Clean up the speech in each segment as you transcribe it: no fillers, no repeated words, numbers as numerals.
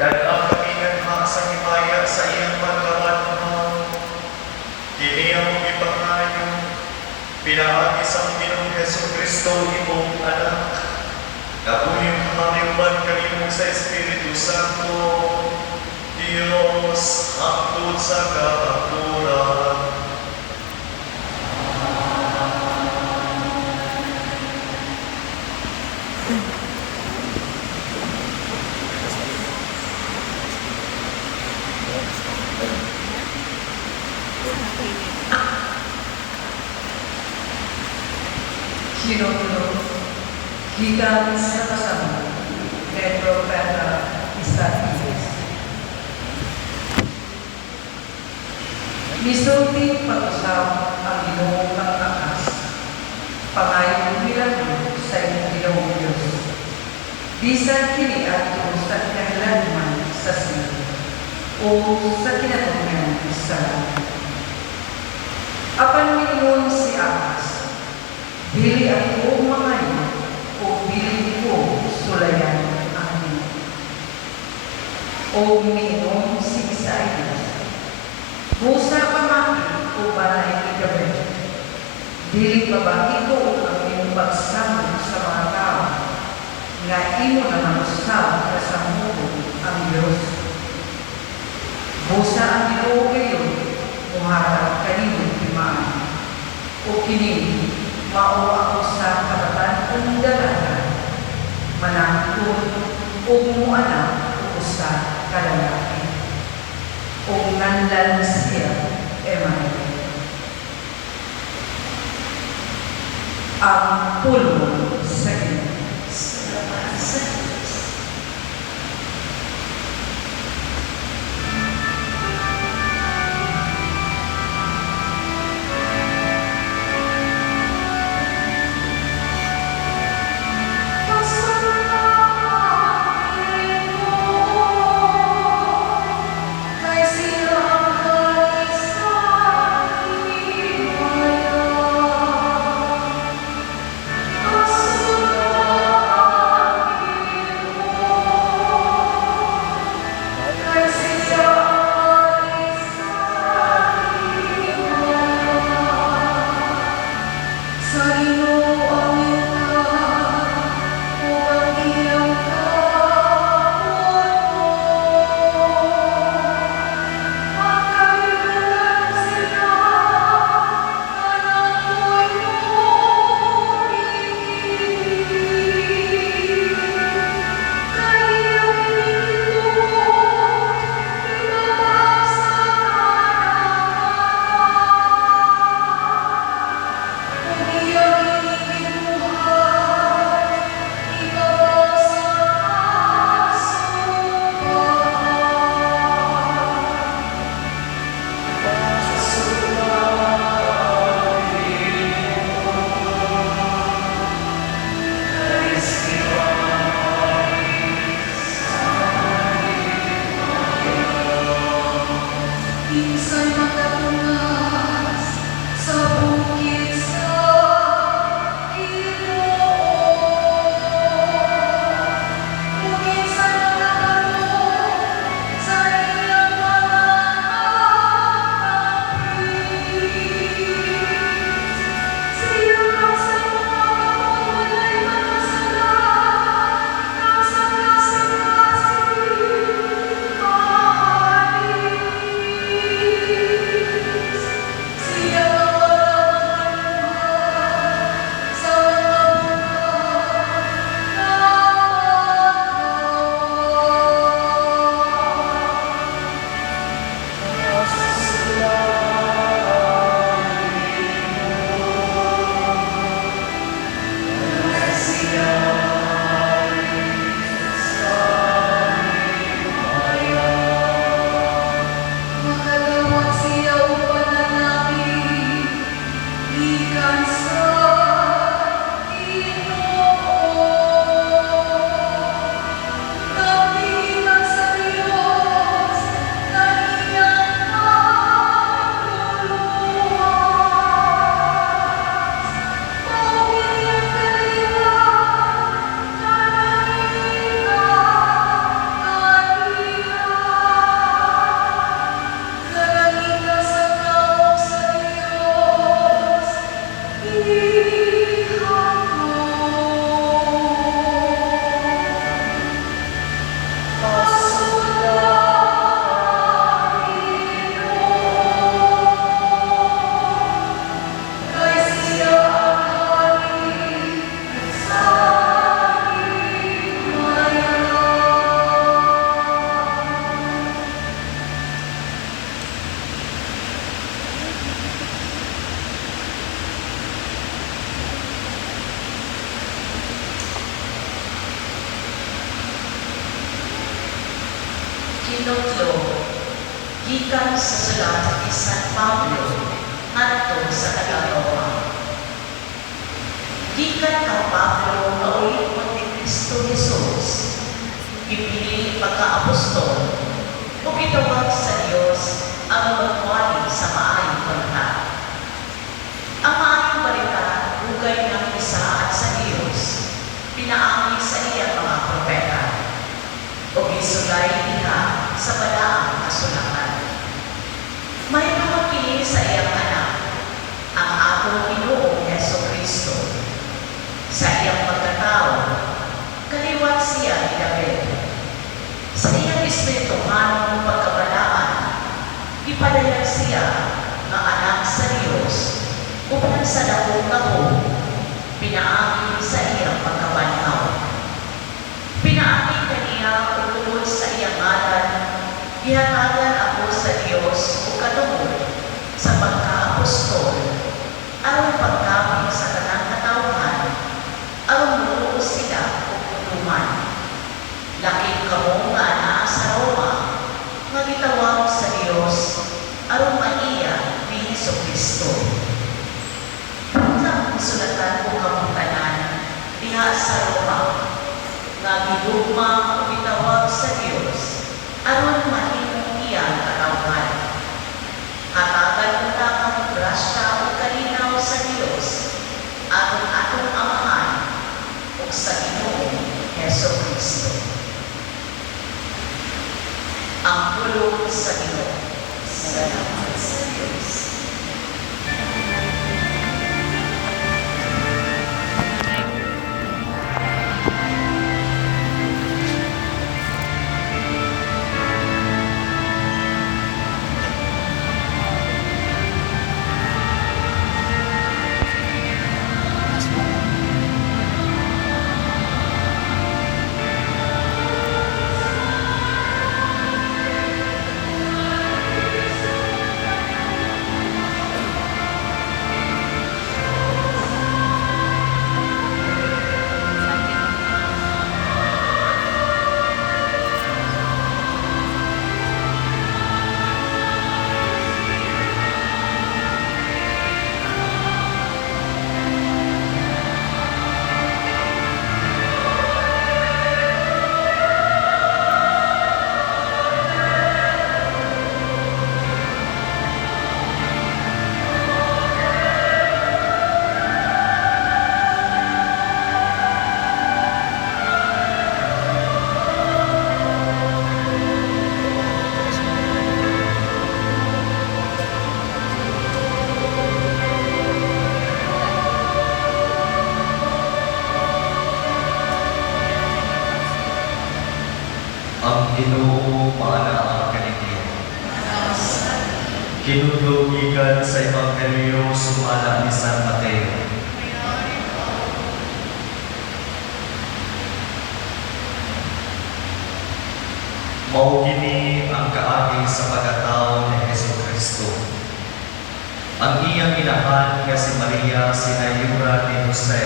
Dan ang kami nga sa himaya sa iyang pagkawanhaw. Kini ang ipangayo, pinaagi sa Panginoong Jesucristo, imong anak, nabuhing kamariuban kanimo sa Espiritu Santo, Diyos, hangtod sa katuran. Sinunod, gikan sa kasama, kay Propeta Isaías. Misulti pag-usap ang Ginoong kang akas, pangayong milagro sa iyong Ginoong Diyos. Bisan kini ato sa kinahilanman sa siya, o sa kinatungan sa langit. Apan mingon si Akas, dili ako mangayo o dili ko sulayan ang Ginoo. O mingon si Isaías, Musa pamaki o balay ikabe, dili pabaki ko ang iyong pagsamo sa mga tao, nga imo na manusab kasamuhon ang Diyos. Musa ang Ginoo kayo, muharap kanino timaan, o kini mao ako sa kabatan-ong dalaga, manangtod o muanak o sa kalalaki. O nandan siya, Emmanuel. Ang pulong sa Ginoo. Salamat sa Diyos. Oh Tinutlo, gikan sa sulat ni San Pablo ngadto sa taga-Roma. Gikan kang Pablo nga ulipon ni Kristo Jesus, ipili pagka-apostol o gitawag sa Dios ang magwali sa maayong balita. Ang maayong balita ugay ng isaat sa Dios, pinaagi sa iyang mga propeta o gisulay niya sa balaang kasulatan. May pamagkili sa iyang anak, ang atong Ginoong Jesucristo. Sa iyang pagkatao, kaliwat siya ni David. Sa iyang espirituhanong pagkabalaan, ipadayag siya na anak sa Diyos upang sa dakong kahon, pinaagi sa iyang pagkabanhaw. Pinaagi kaniya tungkol sa iyang ngalan, ihatagan ako sa Diyos o katungod sa pagka-apostol, aron pagkapit sa tanang katawhan, aron mutuo sila o kutuman. Laking kamo nga anaa sa Roma, nga gitawag sa Diyos, aron maiya ni Jesucristo. Pagkang isulatan ko kamutanan, diha sa Roma, nga gidugma o gitawag sa Diyos, aron mahimong iyang katawhan. Hatagan mo na ang grasya o kalinaw sa Diyos, atong amahan, o sa Ginoong Jesucristo. Ang pulong sa Ginoo. Salamat sa Diyos. Ang Ginoo maanaa kaninyo. Kinudlugikan sa Ebanghelyo sumala ni San Mateo. Mao kini ang kaagi sa pagkatao ni Jesucristo. Ang iyang inahan nga si Maria sinayura ni Jose.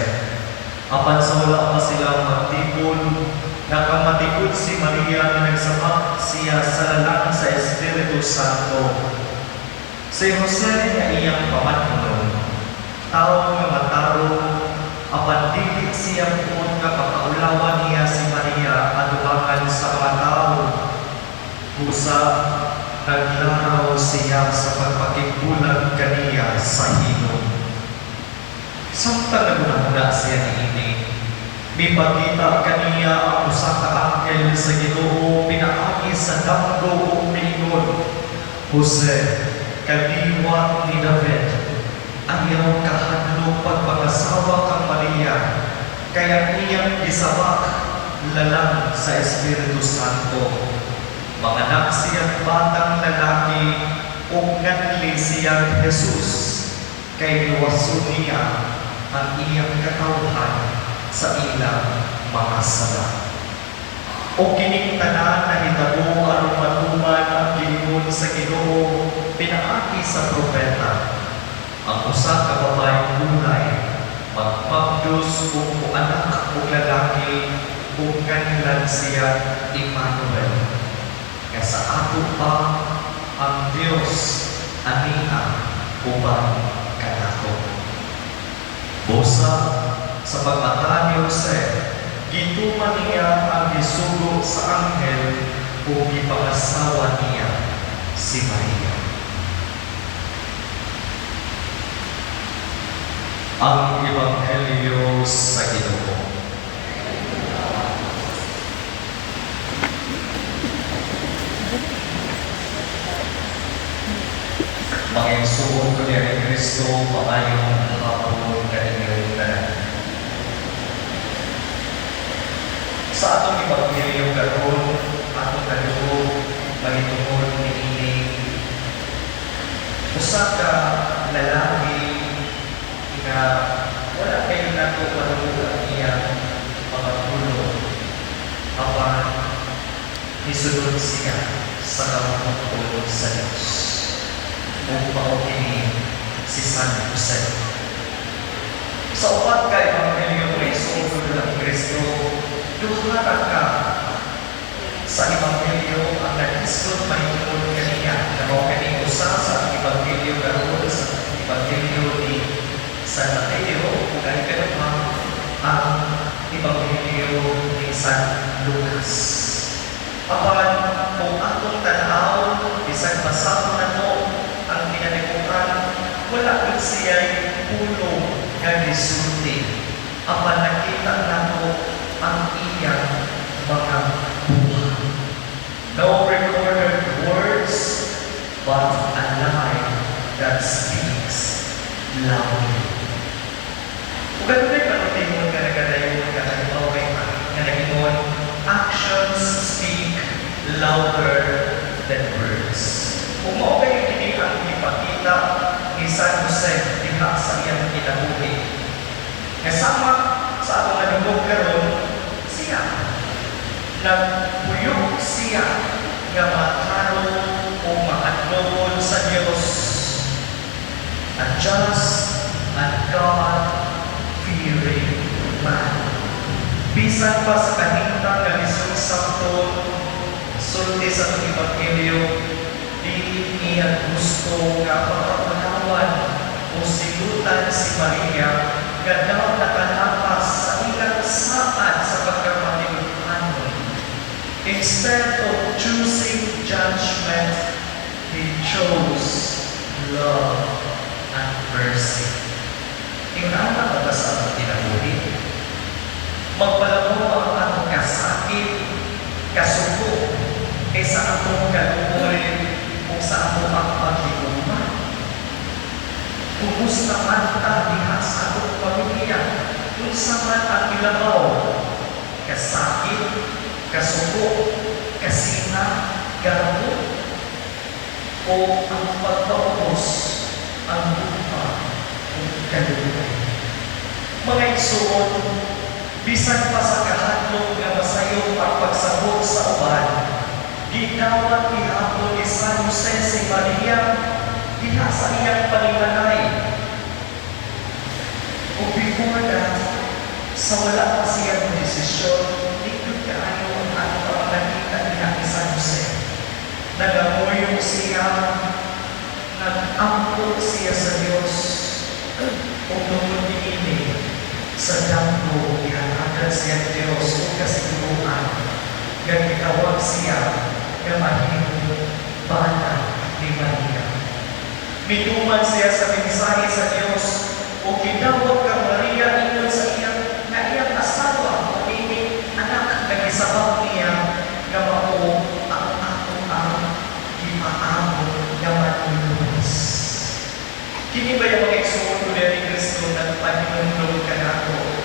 Apan sa wala pa silang magtipon, nakamatikod si Maria na nagsamak siya sa lalang sa Espiritu Santo. Si Jose nga iyang pamanunon, tao nga matarong, apan dili siya puon nga pakaulawan niya si Maria adubangan sa mga tao. Busa, naglaraw siya sa pagpakigulang kaniya sa hinom. Samtang naguna siya niini, mipakita kaniya ang usa ka angel sa Ginoo pinaagi sa damgo ug miingon, Jose, kaliwat ni David, ayaw kahadlok pagpangasawa kang Maria, kaya iyang gisabak lalang sa Espiritu Santo. Manganak siyang batang lalaki ug nganli siyang Jesus, kay luwason niya ang iyang katawhan sa ilang mga sala. O kining tanan na hitabo aron matuman ang giingon sa Ginoo pinaagi sa propeta. Ang usa ka babaeng gulay magpabdos ug anak ug lalaki ug kanlan siya Emmanuel. nga sa ato pa ang Dios ania uban kanako. Busa sa pagmata ni Jose, gituman niya ang gisugo sa anghel o gipangasawa niya si Maria. Ang Ebanghelyo sa Ginoo. Mangigsuon ko niya ni Kristo, maayong hapon kanilang tanan. Sa atong Ebanghelyo karon, atong kaluhog, mahitungod niining usa ka lalaki nga wala kayo nato maluhog ang iyang pagtulong apan nisulod siya sa kamangtulong sa Diyos. Kung maukini si San Jose. Sa upat ka Ebanghelyo may sumulod ng Kristo, duha ka sa Ebanghelyo ang nag-islot mahitungod kaniya na maukini usa sa Ebanghelyo karon sa Ebanghelyo ni San Mateo kung ganito ang Ebanghelyo ni San Lucas. Apan kung atong tanaw, bisag masama na to ang pinalimutan, wala din siya'y pulong nga gisulti. Apan nakita nato ang iyang mga buhay. No recorded words, but a lie that speaks loudly. Kung gano'n panutingon ka na ganayon ka nagpaway nga nagingon, actions speak louder than words. Kung maupay kini ang ipakita ni San Jose diha sa iyang kinabuhi. Kasama sa atong nadungog karon siya. Nagpuyok siya nga matarong o maadlon sa Dios. A just and God-fearing man. Bisan pa sa kahintang nga lisod sakton sulti sa itong Ebanghelyo, di niya gusto nga pagkapanawan o silutan si Maria nga daw nakalapas sa ilang saad sa pagkapatiluhan. Instead of choosing judgment, he chose love and mercy. Tingnan na ba sa atong kinabuhi? Magpalamo ang atong kasakit, kasuko, sa atong kaluoy o sa atong pagpagiguma. Kumusta man ta diha sa atong pamilya, kung man ang ilabaw, kasakit, kasuko, kasina, garabo, o ang pagpaubos, ang lupa, o kaluoy. Mga igsoon, bisan pa sa kahadlok nga masayo ang pagsabot sa uban, gidawat ihapon ni San Jose si Maria diha sa iyang paninanay. O before that, sa wala pa siyang desisyon, likod kaayo ang atong nakita niya ni San Jose. Nagamoyong siya, nag-ampo siya sa Diyos, o tungkol niini sa dampo, ihanagad siya Diyos o kasiguruhan, gagitawag siya nga mahimong bana ni Maria. Mituman siya sa mensahe sa Diyos o kinawag ka Maria ingon sa iyang na iyang asawa o ini anak na gisabak niya nga mao ang atong ang gipaamon nga manuluwas. Kini ba yung mga igsuon ni Kristo na paghinumdum ka nato?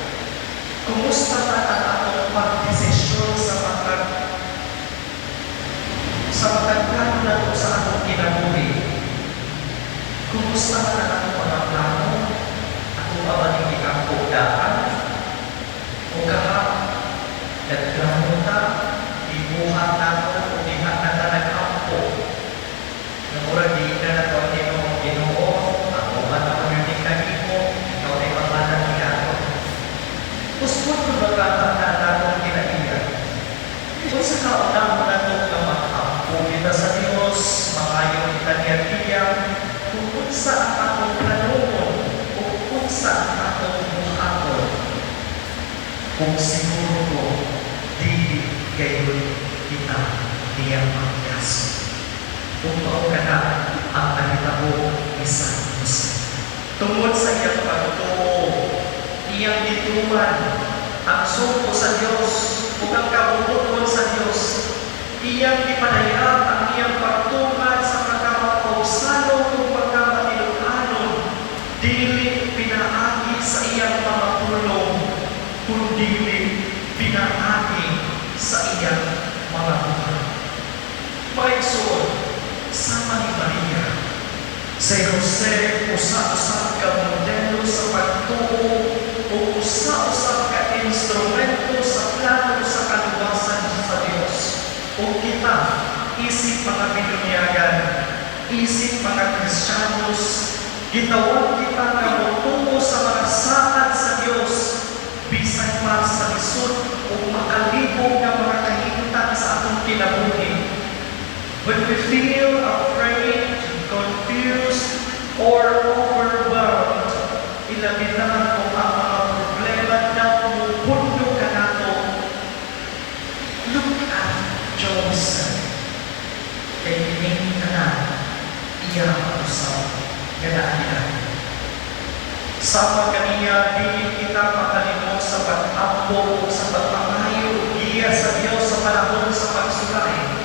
Kumusta man ang atong pagdesisyon sa matagkano na ito sa atong kinabuhi? Kumusta man ang atong mga plano? Atong mabaling ikakudaan? O kaha, nagplano ta, ibuhat nato o dihat na ta nag-ampo. Namura di na nato ang Ginoo, ako man ang yung kanimo, ikaw ay pamanan niya ako. Puspon ko magkakata na atong kinaiyan. Kung sa kaunang mo na ito na mag-ampo kung siguro ko, di gayon kita niyang magyaso. Kung mao ka na ang nahitabo ni San Jose. Tungod sa iyang pagtuo, iyang gituman ang suko sa Dios ug ang kabubuton sa Dios. Iyang ipanayam ang iyang pagtuman sa pagkamakausano ug pagkamatiluanon, dili pinaagi sa iyang pamapulong, kundi pinaagi sa iyang mga buhay. Maigsoon, sama ni Maria, si Jose usa-usab ka modelo sa pagtuo o usa-usab ka instrumento sa plano sa kaluwasan sa Dios. O kita, isip mga binunyagan, isip mga Kristiyanos, gitawag kita nga motungo sa mga saad sa Dios, bisan pa sa lisod o makalibog nga mga kahimtang sa atong kinabuhi. When we feel afraid, confused, or overwhelmed, ilabid na kung ang mga problema daw mupundo ka nato. Look at Joseph. Kaining ka na, iya ang usap, ganaan. Sama kaniya, di kita makalimot sa pag-ambo o sa pagpangayo, iya sa Diyos sa panahon sa pagsulay.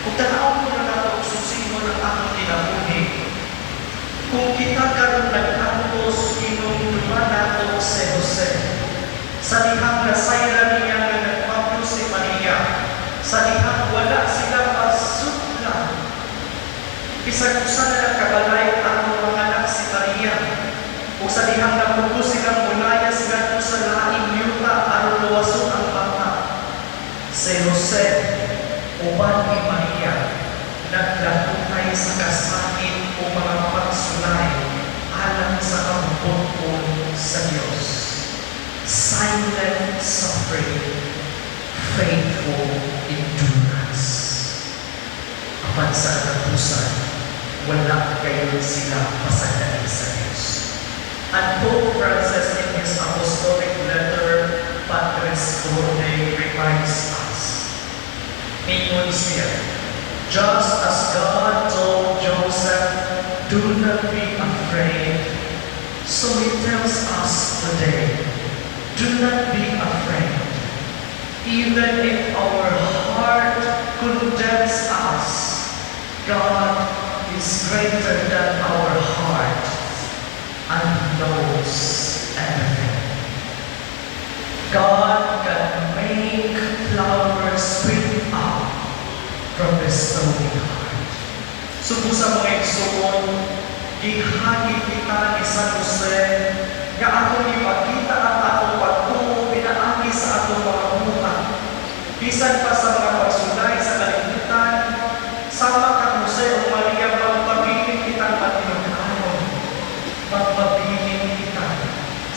Kung tanaw mo na nato susino ng atong kinabuhi, kung kita karon nag-antos inuman nato si Jose, sa dihang nasayra niya nga nagpapyo si Maria, sa dihang wala sila pasutla, bisag usa na lang kabalay ang mga anak si Maria, o sa dihang napupo silang mulayas ngadto sa laing yuta aron luwason ang bata, si Jose uban ni Maria, naglatutay sa kasakit o mga pagsulay alang sa kabubuton sa Diyos. Silent suffering, faithful endurance. Apan sa katapusan, wala kayo sila pasadali sa Diyos. And Pope Francis in his apostolic letter, Patris Corde, reminds us, Mingon siya, just as God told Joseph, do not be afraid, so He tells us today, do not be afraid. Even if our heart condemns us, God is greater than our heart and knows everything. God can make flowers spring up from the stony heart. Subo sa mga igsoon, gihagi kita ni San Jose, nga atong ipakita ang atong pagtuo pinaagi sa atong mga buhat. Bisan pa sa mga pagsulay sa kalibutan, sama kang Jose o Maria, magpabiling kitang matinukanon, magpabiling kita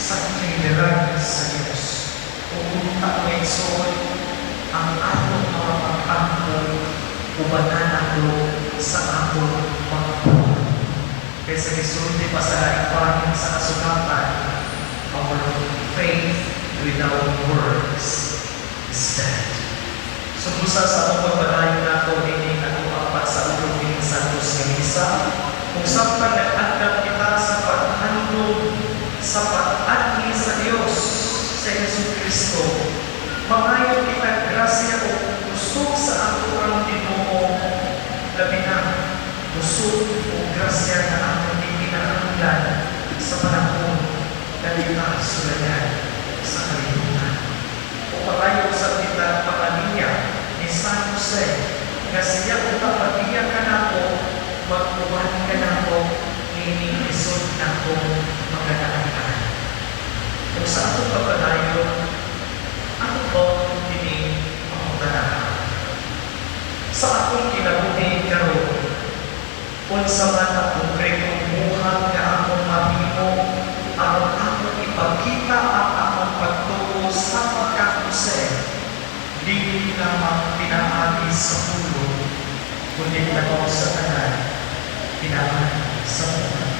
sa kailangan sa Diyos. Umunta ng igsoon, ang atong mga pag-angkol, ubanan ako sa atong mga buhat. Kaysa gisulti pa sa laipanin sa kasugatan, our faith without works is dead. Subusa sa atong pagpadayon nato ini atong apat sa ulong ni Santos nga misa, kung samtang nag-andam kita sa paghandog sa pag-adli sa Dios sa Jesucristo, mangayon kita grasya o usog sa atong Ginoo, labi na usog o grasya na atong ikinahanglan sa panahon na kita sulayan sa kalibutan. O pagayon sa kita pangaliya ni San Jose, nga siya kung kapatiya ka na po, mag-uwan ka na po, inisod na po magandaan. Kung sa atong pagpadayon, ano po hindi pangutanahan? Sa atong kinabuhi karon, kung sa mga konkretong buhat nga akong mahimo, aron akong ipagkita ang akong pagtuo sa pagkakuse, dili lamang pinaagi sa pulo, kundi tanaw sa tanan, pinaagi sa buhay.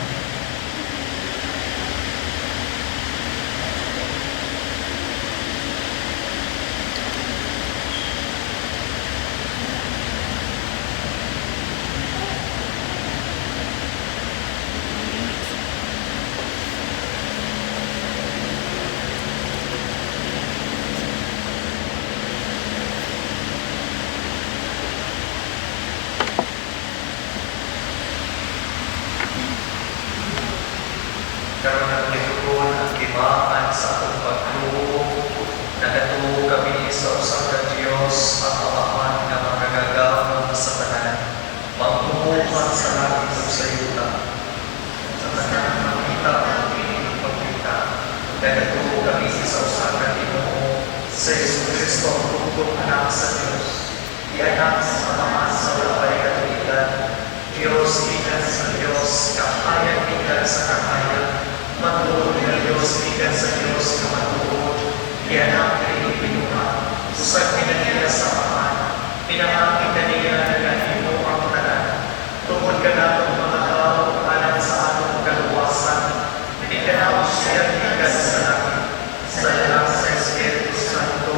ikan sa kamaya, matuod nga Diyos, ikan sa Diyos na matuod, iyanak kayo pinuha, usag pinaniya sa paman, pinamangkin kaniya na ganito ang tanan, tungkol ka na itong mga tao, alam sa atong kaluwasan, ikanawag siya ikan sa langit, sa lalang sa Espiritu Santo,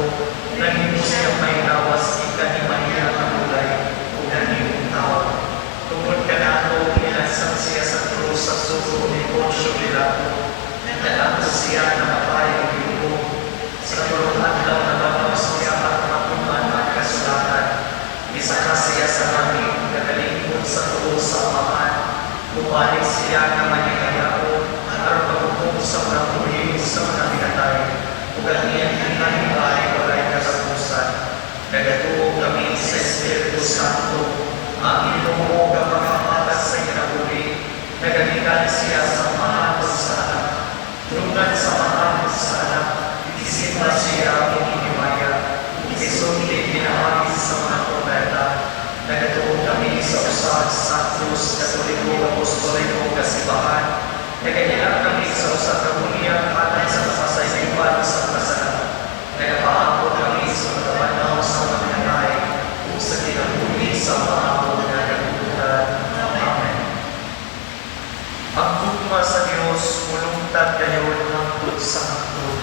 naging siya may lawas, ikan ni Maria Kamulay, o ganimong tao. Tungkol ka na ito, inansang siya sa krus sa suso ni Poncio Pilato, nagdalato siya na mapayang yugo, sa tulungan lang na babaw siya at mapunan ang kasulatan. Isa ka siya sa langit, nakalingkod sa tuo sa amahan, bumalik siya na maningayao, at pagkukong sa mga buhing sa mga pinatay, uganian kita ni Pari walay katapusan. Nagatuo kami sa Espiritu Santo, ang inuho ang mga matas sa inabuli, nagalikan siya sa mahal sa anak, tulungan sa mahal sa anak, isimba siya ang inimaya, isunti pinahagi sa mga propeta, nagatuo kami sa usad Santos, Katoliko, Apostoliko, Kasibahan, nagalikan kami sa usad Kamuliang atat sa pasaysipan sa kasalan, nagapaako kami sa magabanaw sa mga pinatay, sa kinabuli sa mga ang tugma sa Diyos, mulungtad kayo hangtod sa hangtod.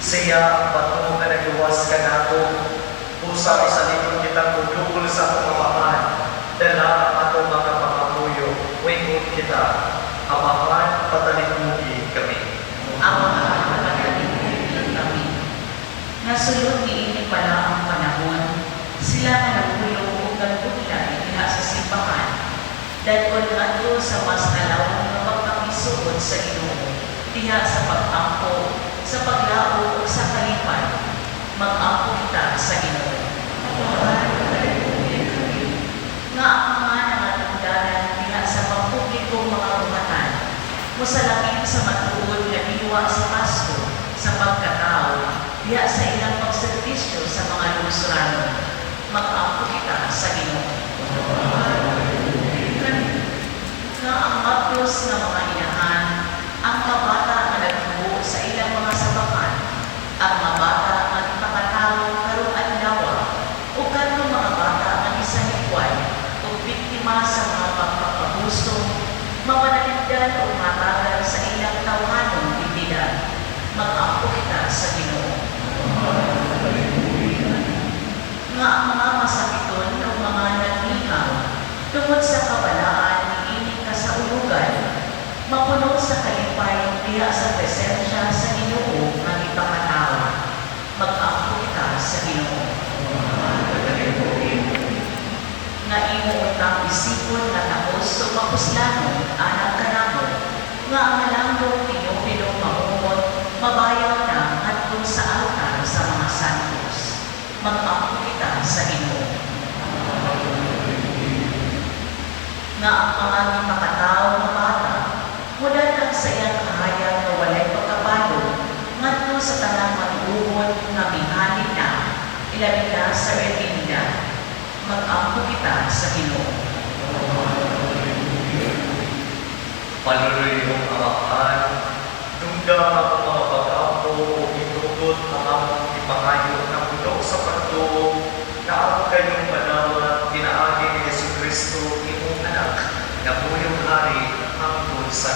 Siya ang bato na nagluwas ka nato. Pusa sa likod kitang kudukol sa pamamahan. Dala ang ato mga pangapuyo. Wingkod kita. Amahan, patalimugi kami. Amahan, patalimugi kami. Nasulod niini pala ang panahon. Sila nga nagulong o nagbutla ina sa simbahan. Dahil ato sa mas kalawang na pagkakisuod sa Ginoo, diha sa pag-ampo, sa paglao o sa kalipan, mag-ampo kita sa Ginoo. Nga ang mga nangatungdanan diha sa pagpublikong mga rumatan, musalangin sa matuod na diwa sa Pasko, sa pagkatao, diha sa ilang pagservisyo sa mga lungsuranon, mag-ampo kita sa Ginoo. Na ang maplos na mga inahan, ang mabata na nagtubo sa ilang mga sabakan, ang mabata na ipakatao karong adlaw, o kanong mga bata na isanikway, o biktima sa mga pagpapabuso, mapanalindan o matagal sa ilang tawahanong bibida, mag-ampo kita sa Ginoo. Nga ang mga masakiton o mga naglingaw, tungod sa kabalaan, sa ulugan, mapuno sa kalipay diha sa presensya sa Ginoo nga ipakatao. Mag-ampo kita sa Ginoo. Nga imo utang isipon nga tapos o mapuslanon anak kanamo, nga ang halangdong pinupilong maumot, mabayaw na ngadto sa altar sa mga santos. Mag-ampo kita sa Ginoo. Nga ang mga makatao na bata, mula lang sa iyang kahayag na walay pagkabalo, ngadto sa tanang matuhod nga mihalin na, ilabi na sa retinda, mag-ampo kita sa Ginoo. Maluluyong amahan, dumdam ang mga pag-ampo o itugot ang among ipangayo ng budok sa pagtuo na ako kayong panawat, tinaagi ni Jesu Cristo, imong anak, na buyong hari hangtod sa